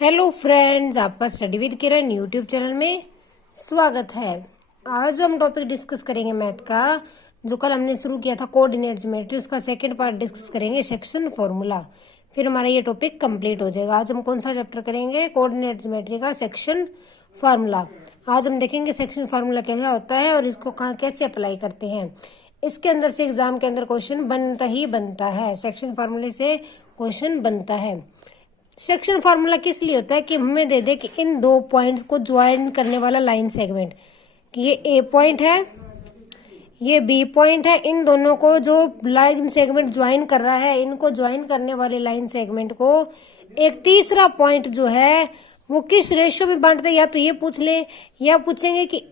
Hello friends, आपका study with Kiran YouTube channel में स्वागत है। आज हम टॉपिक डिस्कस करेंगे मैथ का, जो कल हमने शुरू किया था कोऑर्डिनेट ज्योमेट्री, उसका सेकंड पार्ट डिस्कस करेंगे सेक्शन फॉर्मूला। फिर हमारा ये टॉपिक कंप्लीट हो जाएगा। आज हम कौन सा चैप्टर करेंगे? कोऑर्डिनेट ज्योमेट्री का सेक्शन फार्मूला। आज हम देखेंगे सेक्शन फार्मूला कैसा होता है और इसको कहाँ कैसे अप्लाई करते हैं। इसके अंदर से एग्जाम के अंदर क्वेश्चन बनता ही बनता है, सेक्शन फार्मूले से क्वेश्चन बनता है। सेक्शन फार्मूला किस लिए होता है कि हमें दे दे कि इन दो पॉइंट्स को ज्वाइन करने वाला लाइन सेगमेंट, कि ये ए पॉइंट है, ये बी पॉइंट है, इन दोनों को जो लाइन सेगमेंट ज्वाइन कर रहा है, इनको ज्वाइन करने वाले लाइन सेगमेंट को एक तीसरा पॉइंट जो है वो किस रेशियो में बांटते हैं। या तो ये पूछ ले, या पूछेंगे कि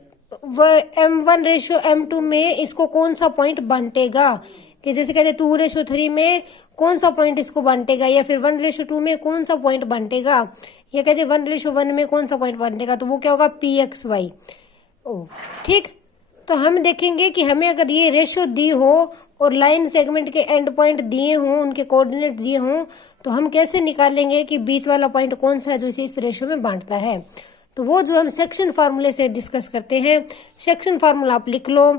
M1 रेशियो M2 में इसको कौन सा पॉइंट बांटेगा, कि जैसे कहते 2:3 में कौन सा पॉइंट इसको बांटेगा, या फिर 1:2 में कौन सा पॉइंट बांटेगा, या कहते 1:1 में कौन सा पॉइंट बांटेगा। तो वो क्या होगा? PXY। ठीक, तो हम देखेंगे कि हमें अगर ये रेशियो दी हो और लाइन सेगमेंट के एंड पॉइंट दिए हों, उनके कोऑर्डिनेट दिए हों, तो हम कैसे निकालेंगे कि बीच वाला पॉइंट कौन सा है जो इस रेशियो में बांटता है। तो वो जो हम सेक्शन फार्मूले से डिस्कस करते हैं। सेक्शन फार्मूला आप लिख लो,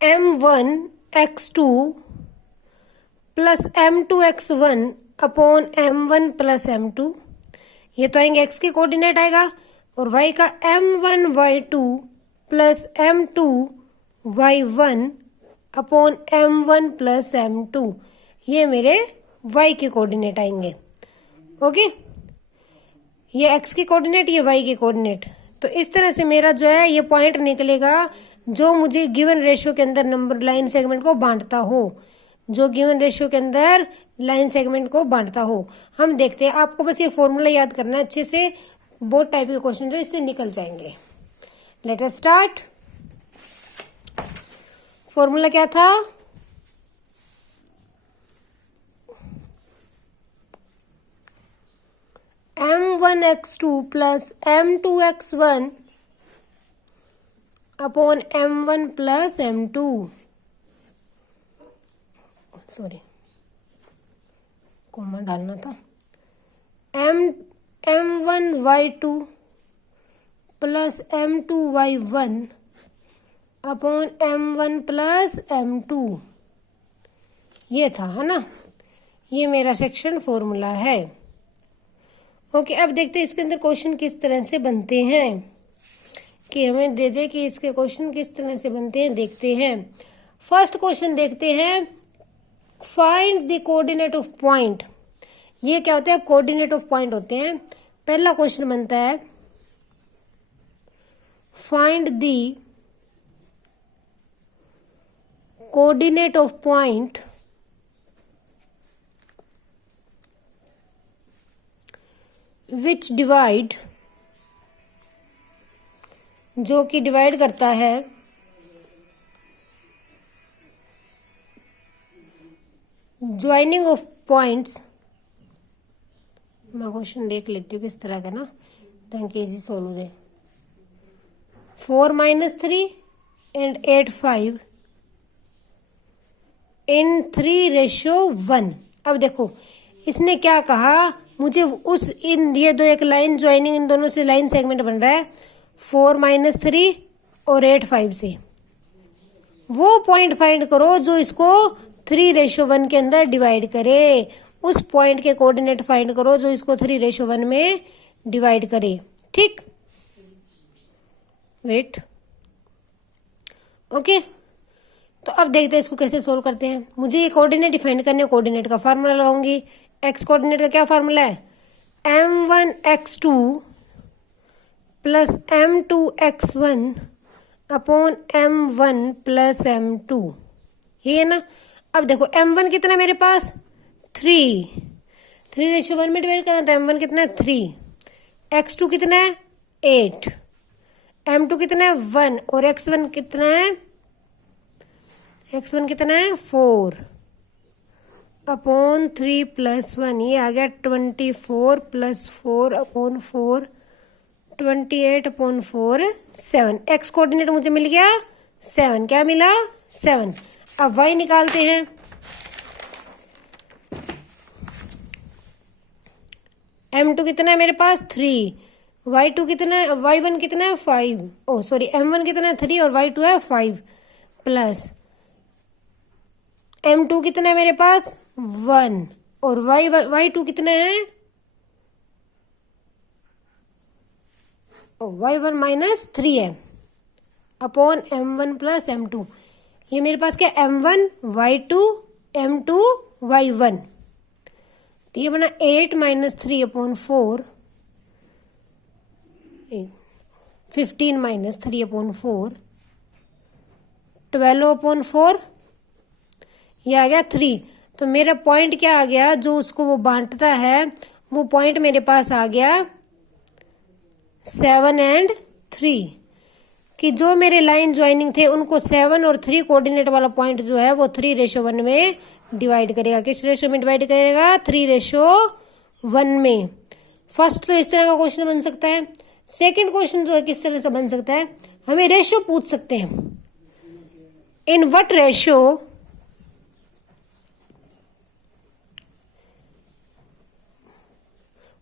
M1x2 plus M2x1 upon M1 plus M2। ये तो आएंगे x के कोऑर्डिनेट आएगा, और y का M1y2 plus M2y1 upon M1 plus M2। ये मेरे y के कोऑर्डिनेट आएंगे। ओके, ये x के कोऑर्डिनेट, ये y के कोऑर्डिनेट। तो इस तरह से मेरा जो है ये पॉइंट निकलेगा जो मुझे गिवन रेशियो के अंदर नंबर लाइन सेगमेंट को बांटता हो, जो गिवन रेशियो के अंदर लाइन सेगमेंट को बांटता हो। हम देखते हैं, आपको बस ये फॉर्मूला याद करना है अच्छे से, बहुत टाइप के क्वेश्चन जो इससे निकल जाएंगे। Let us start. फॉर्मूला क्या था? M1x2 plus M2x1 upon M1 plus M2। Sorry, comma डालना था। M1y2 plus M2y1 upon M1 plus M2। ये था, है ना? ये मेरा सेक्शन फॉर्मूला है। ओके, अब देखते हैं इसके अंदर क्वेश्चन किस तरह से बनते हैं, कि हमें दे दे कि इसके क्वेश्चन किस तरह से बनते हैं। देखते हैं, फर्स्ट क्वेश्चन देखते हैं, find the coordinate of point. ये क्या होते हैं? कोऑर्डिनेट ऑफ पॉइंट होते हैं। पहला क्वेश्चन बनता है, find the coordinate of point which divide, जो कि डिवाइड करता है ज्वाइनिंग ऑफ पॉइंट्स। मैं क्वेश्चन देख लेती हूँ किस तरह का ना, ताकि इजी सोल्व हो जाए। 4-3 एंड 8-5 इन 3:1। अब देखो इसने क्या कहा, मुझे उस इन ये दो एक लाइन ज्वाइनिंग, इन दोनों से लाइन सेगमेंट बन रहा है 4-3 और 8-5 से। वो पॉइंट फाइंड करो जो इसको 3:1 के अंदर डिवाइड करे। उस पॉइंट के कोऑर्डिनेट फाइंड करो जो इसको 3:1 में डिवाइड करे। ठीक, वेट। ओके, तो अब देखते हैं इसको कैसे सोल्व करते हैं। मुझे ये कोऑर्डिनेट डिफाइन करने, कोऑर्डिनेट का फार्मूला लगाऊंगी। एक्स कोऑर्डिनेट का क्या फार्मूला है? M1x2 plus M2x1 upon M1 plus M2। ये है ना? अब देखो M1 कितना है मेरे पास? 3:1 में डिवाइड करना, तो M1 कितना है? 3। X2 कितना है? 8। M2 कितना है? 1। और X1 कितना है? X1 कितना है? 4 अपॉन 3 प्लस 1। ये आ गया 24 plus 4 upon 4, 28 upon 4, 7। X coordinate मुझे मिल गया 7। क्या मिला? 7। अब y निकालते हैं। m2 कितना है मेरे पास 3, y2 कितना है, y1 कितना है 5, ओ सॉरी m1 कितना है 3 और y2 है 5, प्लस m2 कितना है मेरे पास 1 और y2 कितना है, y1 माइनस 3 है अपॉन m1 प्लस m2। ये मेरे पास क्या m1 y2 m2 y1, तो ये बना 8 minus 3 upon 4, 15 minus 3 upon 4, 12 upon 4, ये आ गया 3। तो मेरा पॉइंट क्या आ गया, जो उसको वो बांटता है वो पॉइंट मेरे पास आ गया 7 और 3, कि जो मेरे लाइन ज्वाइनिंग थे उनको 7 और 3 कोऑर्डिनेट वाला पॉइंट जो है वो 3:1 में डिवाइड करेगा। किस रेशो में डिवाइड करेगा, 3:1 में। फर्स्ट तो इस तरह का क्वेश्चन बन सकता है। सेकंड क्वेश्चन जो है किस तरह से बन सकता है, हमें रेशो पूछ सकते हैं, इन व्हाट रेशो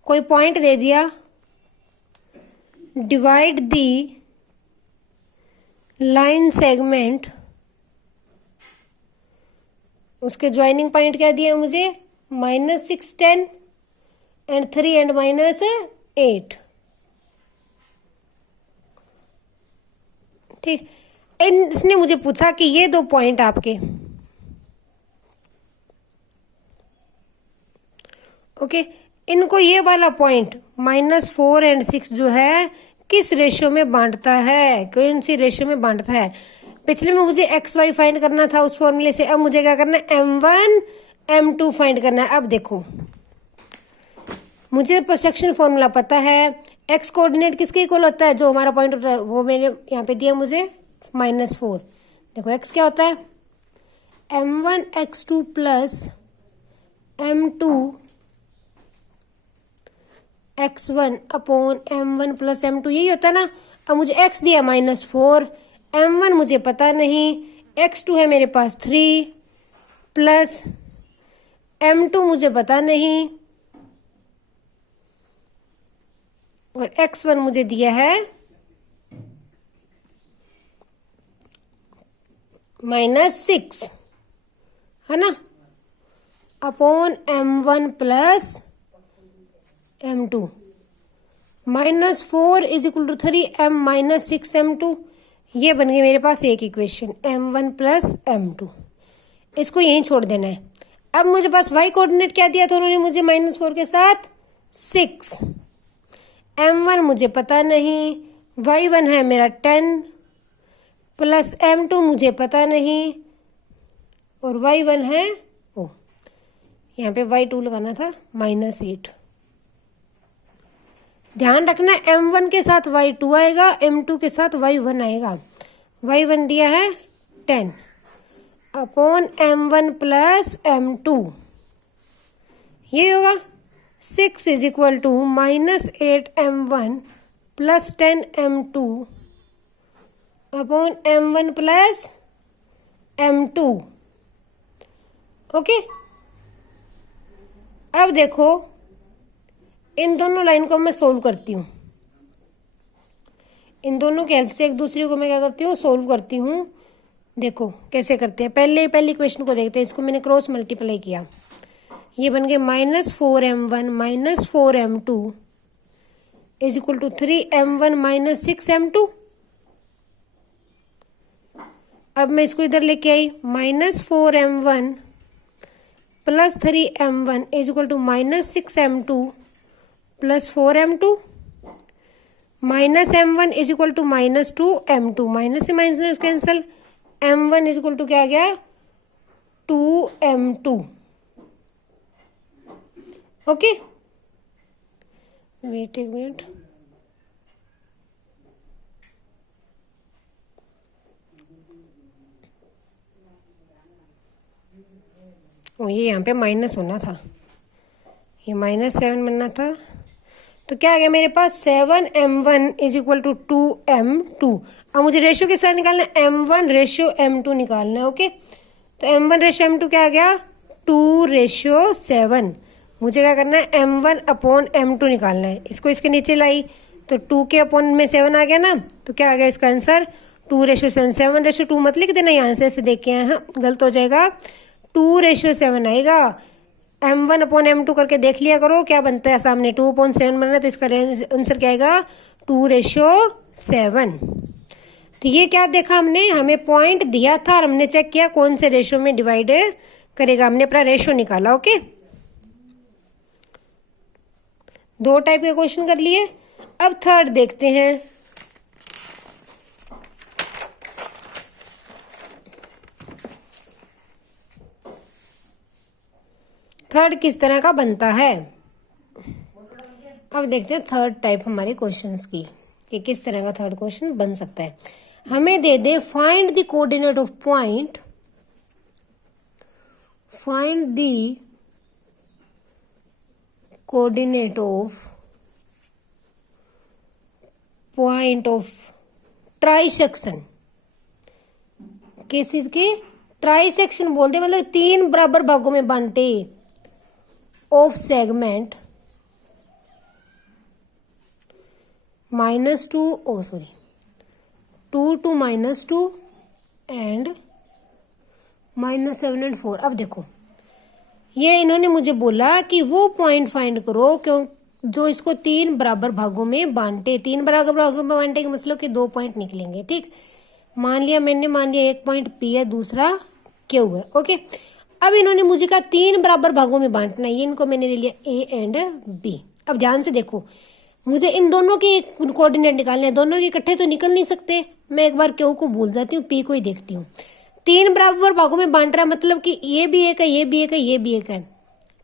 कोई पॉइंट दे दिया, डिवाइड दी लाइन सेगमेंट, उसके ज्वाइनिंग पॉइंट क्या दिया मुझे, -6 10 एंड 3 एंड -8। ठीक, इसने मुझे पूछा कि ये दो पॉइंट आपके, ओके, इनको ये वाला पॉइंट -4 और 6 जो है किस रेशियो में बांटता है, कौन सी रेशियो में बांटता है। पिछले में मुझे एक्स वाई फाइंड करना था उस फॉर्मूले से, अब मुझे क्या करना है, m1 m2 फाइंड करना है। अब देखो मुझे प्रोजेक्शन फॉर्मूला पता है, एक्स कोऑर्डिनेट किसके इक्वल होता है, जो हमारा पॉइंट होता है वो मैंने यहाँ पे दिया मुझे -4। देखो एक्स क्या होता है, m1 x2 plus m2 x1 upon m1 plus m2, यही होता है ना। अब मुझे x दिया -4, m1 मुझे पता नहीं, x2 है मेरे पास 3 प्लस m2 मुझे पता नहीं और x1 मुझे दिया है -6, है ना, upon m1 plus m2। -4 is equal to 3 m minus 6 m2, ये बन गई मेरे पास एक इक्वेशन m1 प्लस m2। इसको यहीं छोड़ देना है। अब मुझे पास y कोऑर्डिनेट क्या दिया था उन्होंने मुझे, -4 के साथ 6, m1 मुझे पता नहीं, y1 है मेरा 10 प्लस m2 मुझे पता नहीं और y1 है, ओ यहाँ पे y2 लगाना था -8। ध्यान रखना m1 के साथ y2 आएगा, m2 के साथ y1 आएगा। y1 दिया है 10 अपॉन m1 प्लस m2, ये होगा 6 is equal to -8 m1 plus 10 m2 upon m1 plus m2। Okay, अब देखो इन दोनों लाइन को मैं सोल्व करती हूँ, इन दोनों की हेल्प से एक दूसरे को मैं क्या करती हूँ, सोल्व करती हूँ। देखो कैसे करते हैं, पहली क्वेश्चन को देखते हैं। इसको मैंने क्रॉस मल्टीप्लाई किया, ये बन गए -4m1 minus 4m2 is equal to 3m1 minus 6m2। अब मैं इसको इधर लेके आई, -4m1 plus 3m1 is equal to -6m2 plus 4m2, -m1 is equal to -2m2, minus से minus cancel, m1 is equal to क्या आ गया 2m2। ओके, वेट एक मिनट, ये यहाँ पे माइनस होना था, ये -7 बनना था, तो क्या आ गया मेरे पास 7m1 is equal to 2m2। अब मुझे रेशियो के साथ निकालना है, m1 रेशियो m2 निकालना है। ओके, तो m1 रेशियो m2 क्या आ गया 2:7, मुझे क्या करना है, m1/m2 निकालना है। इसको इसके नीचे लाई तो 2 के अपॉन में 7 आ गया ना, तो क्या आ गया इसका आंसर 2:7। 7:2 मत लिख देना यहाँ से, ऐसे देख के हाँ गलत हो जाएगा, 2:7 आएगा। m1/m2 करके देख लिया करो क्या बनता है सामने, 2/7 बनना है, तो इसका आंसर क्या आएगा 2:7। तो ये क्या देखा हमने, हमें पॉइंट दिया था और हमने चेक किया कौन से रेशो में डिवाइड करेगा, हमने अपना रेशो निकाला। ओके, 2 टाइप के क्वेश्चन कर लिए। अब थर्ड देखते हैं। थर्ड किस तरह का बनता है, अब देखते हैं थर्ड टाइप हमारे क्वेश्चंस की कि किस तरह का थर्ड क्वेश्चन बन सकता है। हमें दे दे find the coordinate of point, find the coordinate of point of trisection. किस चीज की, ट्राइसेक्शन बोलते मतलब 3 बराबर भागों में बांटे of segment -2 2 to -2 and -7 and 4। अब देखो ये इन्होंने मुझे बोला कि वो पॉइंट फाइंड करो क्यों जो इसको 3 बराबर भागों में बांटे। 3 बराबर भागों में बांटे का मतलब कि 2 पॉइंट निकलेंगे। ठीक, मान लिया एक पॉइंट P है, दूसरा Q है। ओके, अब इन्होंने मुझे कहा 3 बराबर भागों में बांटना है, ये इनको मैंने ले लिया A एंड B। अब ध्यान से देखो, मुझे इन दोनों के कोऑर्डिनेट निकालने हैं, दोनों के इकट्ठे तो निकल नहीं सकते। मैं एक बार Q को भूल जाती हूँ, P को ही देखती हूँ। 3 बराबर भागों में बांट रहा है मतलब कि ये भी एक है, ये भी एक है, ये भी एक है।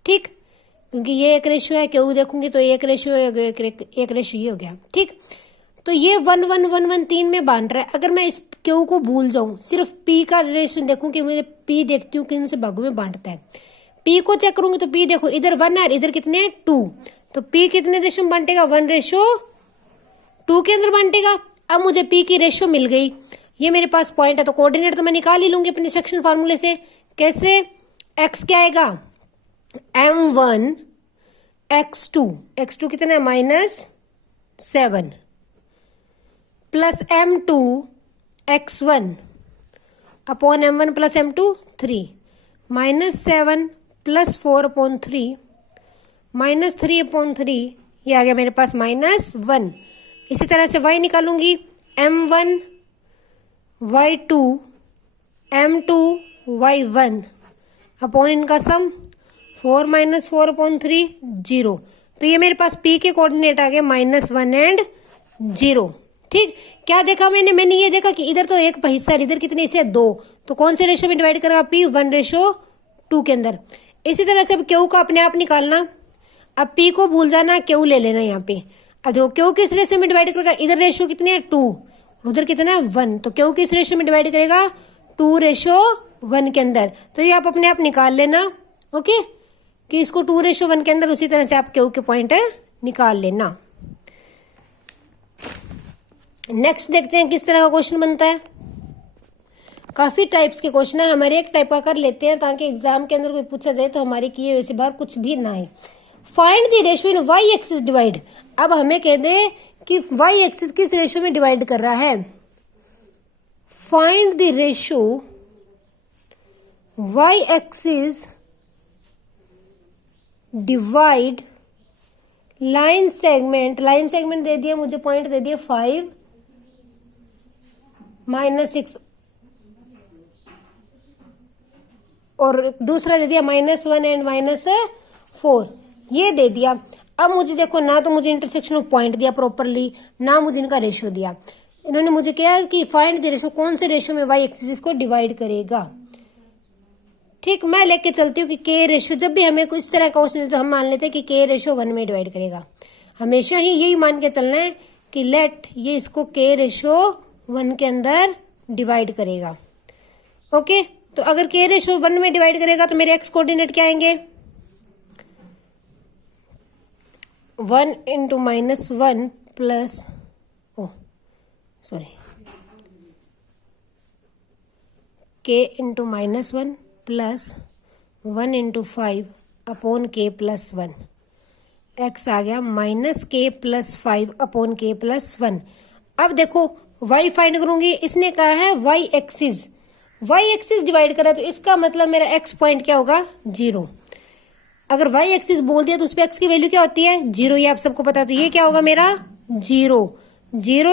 ठीक, क्योंकि ये एक रेशियो है, Q देखूंगी तो एक रेशियो है, एक रेशियो ये हो गया। ठीक, तो ये 1 1 1 1 3 में बांट रहा है। अगर मैं इस Q को भूल जाऊं, सिर्फ P का रिलेशन देखूं कि मुझे P देखती हूँ किन से भागों में बांटता है। P को चेक करूंगी तो P देखो इधर 1 है, इधर कितने हैं 2, तो P कितने रेशियो में बांटेगा 1:2 के अंदर बांटेगा। अब मुझे P की रेशियो मिल गई, ये मेरे पास पॉइंट है, तो कोऑर्डिनेट तो मैं निकाल ही लूंगी अपने सेक्शन फार्मूले से। कैसे, x क्या आएगा m1 x2 कितना है -7 plus m2 x1 upon m1 plus m2 3 -7 plus 4/3 -3/3, ये आ गया मेरे पास -1। इसी तरह से y निकालूंगी, m1 y2 m2 y1 upon इनका सम 4 - 4/3 0। तो ये मेरे पास P के कोऑर्डिनेट आ गए -1 एंड 0। ठीक, क्या देखा मैंने ये देखा कि इधर तो एक हिस्सा, इधर कितने हिस्से 2, तो कौन से रेशो में डिवाइड करेगा P 1:2 के अंदर। इसी तरह से अब Q का अपने आप निकालना, अब P को भूल जाना, Q ले लेना यहाँ पे। अब जो Q किस रेशो में डिवाइड करेगा, इधर रेशो कितने हैं 2, उधर कितना है 1, तो Q किस रेशो में डिवाइड करेगा 2:1 के अंदर। तो ये आप अपने आप निकाल लेना। ओके, कि इसको 2:1 के अंदर, उसी तरह से आप Q के पॉइंट निकाल लेना। नेक्स्ट देखते हैं किस तरह का क्वेश्चन बनता है। काफी टाइप्स के क्वेश्चन है, हमारे एक टाइप का कर लेते हैं ताकि एग्जाम के अंदर कोई पूछा जाए तो हमारे किए वैसे बार कुछ भी ना आए। Find the ratio in y axis divide. अब हमें कह दे कि y एक्सिस किस रेशियो में डिवाइड कर रहा है। Find the ratio y axis divide line segment दे दिया मुझे, पॉइंट दे दिया 5 -6 और दूसरा दे दिया -1 एंड -4, ये दे दिया। अब मुझे देखो, ना तो मुझे इंटरसेक्शन ऑफ पॉइंट दिया प्रॉपरली, ना मुझे इनका रेशियो दिया। इन्होंने मुझे कहा कि फाइंड द रेशियो, कौन से रेशियो में y एक्सिस को डिवाइड करेगा। ठीक, मैं लेके चलती हूँ कि k रेशियो, जब भी हमें कुछ तरह का क्वेश्चन तो हम मान लेते हैं कि k रेशियो 1 में डिवाइड करेगा। हमेशा ही यही मान के चलना है कि लेट ये इसको k रेशियो 1 के अंदर डिवाइड करेगा। ओके, तो अगर k रेशियो 1 में डिवाइड करेगा तो मेरे x कोऑर्डिनेट क्या आएंगे, 1 × -1 प्लस k × -1 प्लस 1 × 5 अपॉन के प्लस 1, x आ गया -k+5/k+1। अब देखो y फाइंड करूंगी, इसने कहा है y एक्सिस डिवाइड करा, तो इसका मतलब मेरा x पॉइंट क्या होगा 0। अगर y एक्सिस बोल दिया तो उस पर x की वैल्यू क्या होती है 0, ये आप सबको पता है। तो ये क्या होगा मेरा 0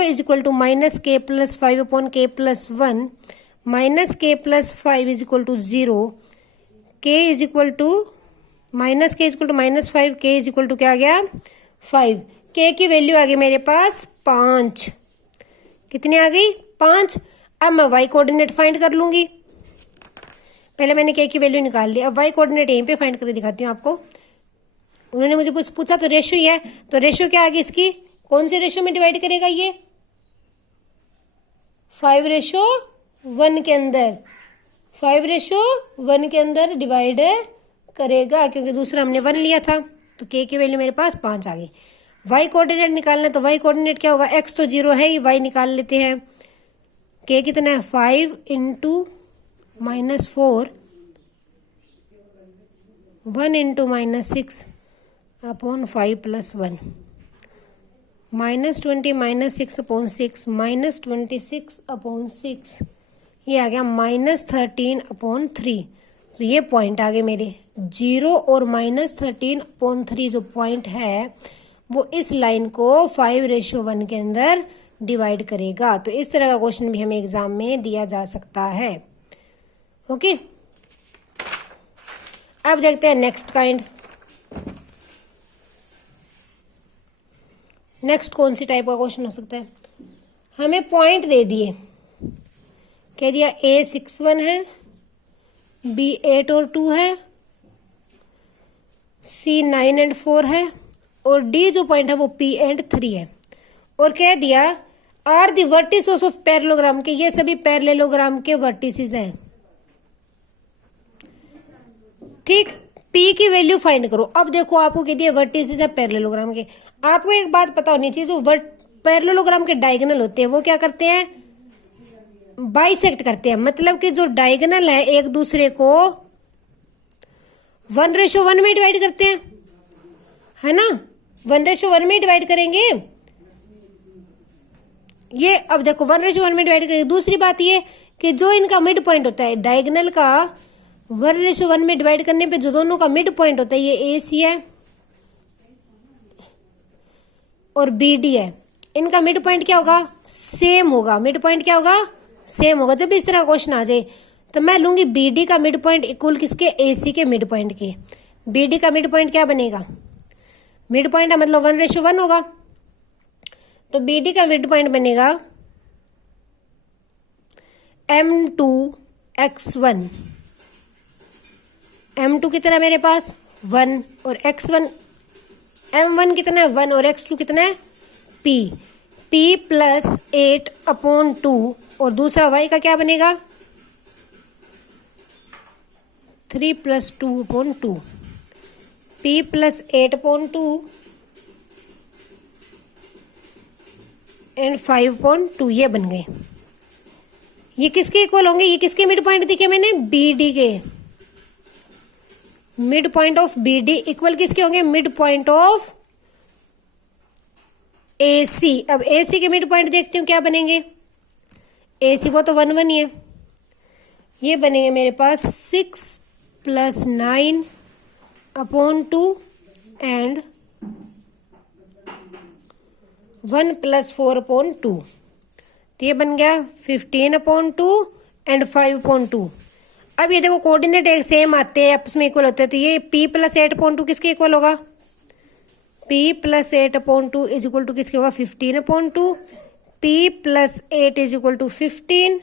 is equal to -k+5/k+1 -k+5 is equal to 0, k is equal to -k is equal to -5, k is equal to क्या आ गया 5। k की वैल्यू आ गई मेरे पास 5। कितनी आ गई 5। अब मैं y कोऑर्डिनेट फाइंड कर लूंगी। पहले मैंने k की वैल्यू निकाल ली, अब y कोऑर्डिनेट यहीं पे फाइंड करके दिखाती हूँ आपको। उन्होंने मुझे पूछा तो रेशियो ही है, तो रेशियो क्या आ गई इसकी, कौन से रेशियो में डिवाइड करेगा ये 5:1 के अंदर, 5:1 के अंदर डिवाइड करेगा, क्योंकि दूसरा हमने 1 लिया था। तो k की वैल्यू मेरे पास 5 आ गई। y कोऑर्डिनेट निकालना है, तो y कोऑर्डिनेट क्या होगा, x तो 0 है ही, y निकाल लेते हैं। k कितना है 5 × -4 1 × -6 अपॉन 5 + 1 -20 -6/6 -26/6, ये आ गया -13/3। तो ये पॉइंट आ गए मेरे 0 और -13/3 जो पॉइंट है वो इस लाइन को 5:1 के अंदर डिवाइड करेगा। तो इस तरह का क्वेश्चन भी हमें एग्जाम में दिया जा सकता है। ओके, अब देखते हैं नेक्स्ट काइंड। नेक्स्ट कौन सी टाइप का क्वेश्चन हो सकता है, हमें पॉइंट दे दिए, कह दिया A 6, 1 है, B 8 और 2 है, C 9 और 4 है, और D जो पॉइंट है वो P और 3 है। और कह दिया are the vertices of parallelogram के, ये सभी पैरेललोग्राम के वर्टिसेस हैं। ठीक, P की वैल्यू फाइंड करो। अब देखो आपको कह दिया वर्टिसेस है पैरेललोग्राम के। आपको एक बात पता होनी चाहिए, जो पैरेललोग्राम के डायगोनल होते हैं वो क्या करते हैं, बाइसेक्ट करते हैं। मतलब कि जो डायगोनल है एक दूसरे को 1:1 में डिवाइड करते हैं, है ना, 1:1 में डिवाइड करेंगे ये। अब देखो 1:1 में डिवाइड करेंगे। दूसरी बात ये कि जो इनका मिड पॉइंट होता है डायगोनल का 1:1 में डिवाइड करने पे जो दोनों का मिड पॉइंट होता है, ये AC है और BD है, इनका मिड पॉइंट क्या होगा, सेम होगा। मिड पॉइंट क्या होगा, सेम होगा। जब भी इस तरह क्वेश्चन आ जाए तो मैं लूंगी BD का मिड पॉइंट इक्वल किसके, AC के मिड पॉइंट के। BD का मिड पॉइंट क्या बनेगा, मिड पॉइंट है मतलब 1:1 होगा, तो BD का मिड पॉइंट बनेगा M2x1। M2 कितना है मेरे पास 1 और x1, M1 कितना है 1 और x2 कितना है P + 8/2, और दूसरा y का क्या बनेगा 3 + 2/2, P + 8/2 एंड 5/2, ये बन गए। ये किसके इक्वल होंगे, ये किसके मिड पॉइंट दिखे मैंने, BD के। Mid point of BD equal किसके होंगे, मिड पॉइंट ऑफ AC। अब AC के मिड पॉइंट देखती हूँ क्या बनेंगे, AC वो तो 1 1 ही है, ये बनेंगे मेरे पास 6 + 9/2 एंड 1 + 4/2, तो ये बन गया 15/2 एंड 5/2। अब ये देखो कोऑर्डिनेट एक सेम आते हैं, आपस में इक्वल होते हैं, तो ये P + 8/2 किसके इक्वल होगा, P + 8/2 इज इक्वल टू किसके होगा 15/2, P + 8 इज इक्वल टू 15,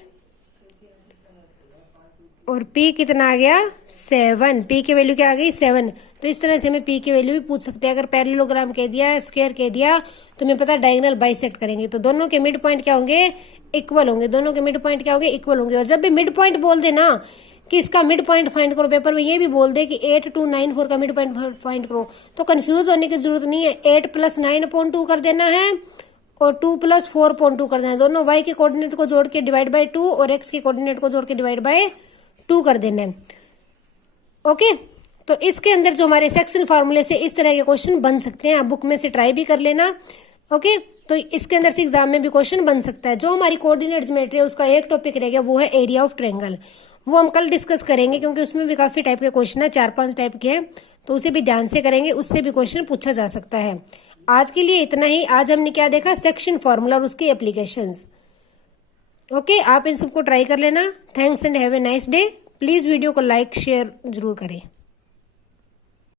और P कितना आ गया 7। P की वैल्यू क्या आ गई 7। तो इस तरह से हमें P की वैल्यू भी पूछ सकते हैं। अगर पैरेललोग्राम कह दिया, स्क्वायर कह दिया, तो हमें पता डायगोनल बाइसेक्ट करेंगे, तो दोनों के मिड पॉइंट क्या होंगे, इक्वल होंगे। दोनों के मिड पॉइंट क्या होंगे, इक्वल होंगे। और जब भी मिड पॉइंट बोल दे ना कि इसका मिड पॉइंट फाइंड करो, पेपर में ये भी बोल दे कि 8294 का मिड पॉइंट फाइंड करो, तो कंफ्यूज होने की जरूरत नहीं है। 8 + 9/2 कर देना है और 2 + 4/2 कर देना है। दोनों y के कोऑर्डिनेट को जोड़ के डिवाइड बाय 2 और x के कोऑर्डिनेट को जोड़ के डिवाइड बाय 2 कर देना है। ओके, तो इसके अंदर जो हमारे सेक्शन फार्मूले से इस तरह के क्वेश्चन बन सकते हैं। आप बुक में से ट्राई भी कर लेना। ओके, तो इसके अंदर से एग्जाम में भी क्वेश्चन बन सकता है। जो हमारी कोऑर्डिनेट ज्योमेट्री है उसका एक टॉपिक रह गया, वो है एरिया ऑफ ट्रायंगल। वो हम कल डिस्कस करेंगे क्योंकि उसमें भी काफी टाइप के क्वेश्चन है, 4-5 टाइप के हैं, तो उसे भी ध्यान से करेंगे, उससे भी क्वेश्चन पूछा जा सकता है। आज के लिए इतना ही। आज हमने क्या देखा, सेक्शन फॉर्मूला और उसके एप्लीकेशंस। ओके, आप इन सबको ट्राई कर लेना। Thanks and have a nice day. Please video को लाइक शेयर जरूर करें।